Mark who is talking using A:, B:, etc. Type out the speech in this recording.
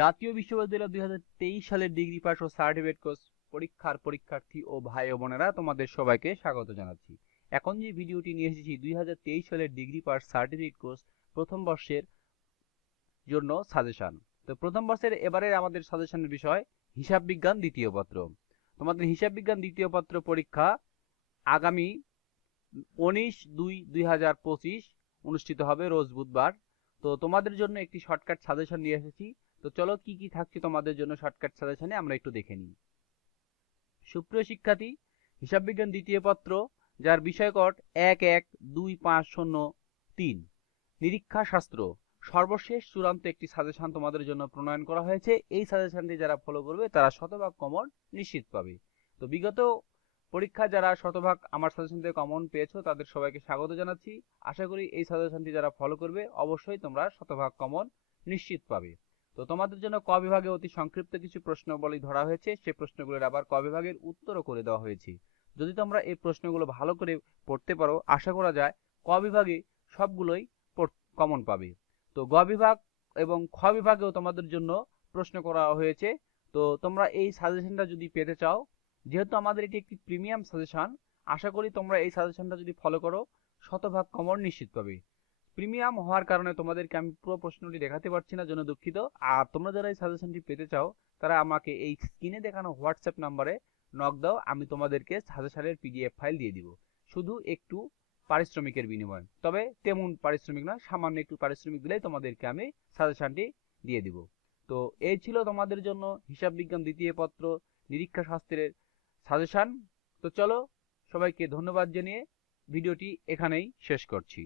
A: জাতীয় বিশ্ববিদ্যালয় দুই হাজার তেইশ সালের ডিগ্রি পাস ও সার্টিফিকেট কোর্স পরীক্ষার পরীক্ষার্থী ও ভাই ও বোনেরা তোমাদের সবাইকে স্বাগত জানাচ্ছি। এখন যে ভিডিওটি নিয়ে এসেছি, দুই হাজার তেইশ সালের ডিগ্রি পাস সার্টিফিকেট কোর্স প্রথম বর্ষের জন্য সাজেশন। তো প্রথম বর্ষের এবারে আমাদের সাজেশনের বিষয়, হিসাব বিজ্ঞান দ্বিতীয় পত্র। তোমাদের হিসাব বিজ্ঞান দ্বিতীয় পত্র পরীক্ষা আগামী উনিশ দুই দুই হাজার পঁচিশ অনুষ্ঠিত হবে রোজ বুধবার। তো তোমাদের জন্য একটি শর্টকাট সাজেশন নিয়ে এসেছি। তো চলো কি কি থাকছে তোমাদের জন্য শর্টকাট সাজেশনে আমরা একটু দেখে নিই। সুপ্রিয় শিক্ষার্থী, হিসাব বিজ্ঞান দ্বিতীয় পত্র, যার বিষয়কট এক এক দুই পাঁচ শূন্য তিন। নিরীক্ষা শাস্ত্র, সর্বশেষ চূড়ান্ত একটি সাজেশন তোমাদের জন্য প্রণয়ন করা হয়েছে। এই সাজেশনটি যারা ফলো করবে, তারা শতভাগ কমন নিশ্চিত পাবে। তো বিগত পরীক্ষা যারা শতভাগ আমার সাজেশন থেকে কমন পেয়েছ, তাদের সবাইকে স্বাগত জানাচ্ছি। আশা করি এই সাজেশনটি যারা ফলো করবে, অবশ্যই তোমরা শতভাগ কমন নিশ্চিত পাবে। তো তোমাদের জন্য ক বিভাগে অতি সংক্ষিপ্ত কিছু প্রশ্নবলী ধরা হয়েছে। সেই প্রশ্নগুলোর আবার ক বিভাগের উত্তরও করে দেওয়া হয়েছে। যদি তোমরা এই প্রশ্নগুলো ভালো করে পড়তে পারো, আশা করা যায় ক বিভাগে সবগুলোই কমন পাবে। তো গ বিভাগ এবং খ বিভাগেও তোমাদের জন্য প্রশ্ন করা হয়েছে। তো তোমরা এই সাজেশনটা যদি পেতে চাও, যেহেতু আমাদের এটি একটি প্রিমিয়াম সাজেশন, আশা করি তোমরা এই সাজেশনটা যদি ফলো করো, শতভাগ কমন নিশ্চিত পাবে। প্রিমিয়াম হওয়ার কারণে তোমাদেরকে আমি পুরো প্রশ্নটি দেখাতে পারছি না, জন্য দুঃখিত। আর তোমরা যারা এই সাজেশনটি পেতে চাও, তারা আমাকে এই স্ক্রিনে দেখানো হোয়াটসঅ্যাপ নাম্বারে নক দাও, আমি তোমাদেরকে সাজেশনের পিডিএফ ফাইল দিয়ে দিব। শুধু একটু পারিশ্রমিকের বিনিময়ে। তবে তেমন পারিশ্রমিক না সামান্য একটু পারিশ্রমিক দিলেই তোমাদেরকে আমি সাজেশনটি দিয়ে দিব। তো এই ছিল তোমাদের জন্য হিসাব বিজ্ঞান দ্বিতীয় পত্র, নিরীক্ষা শাস্ত্রের সাজেশন তো চলো, সবাইকে ধন্যবাদ জানিয়ে ভিডিওটি এখানেই শেষ করছি।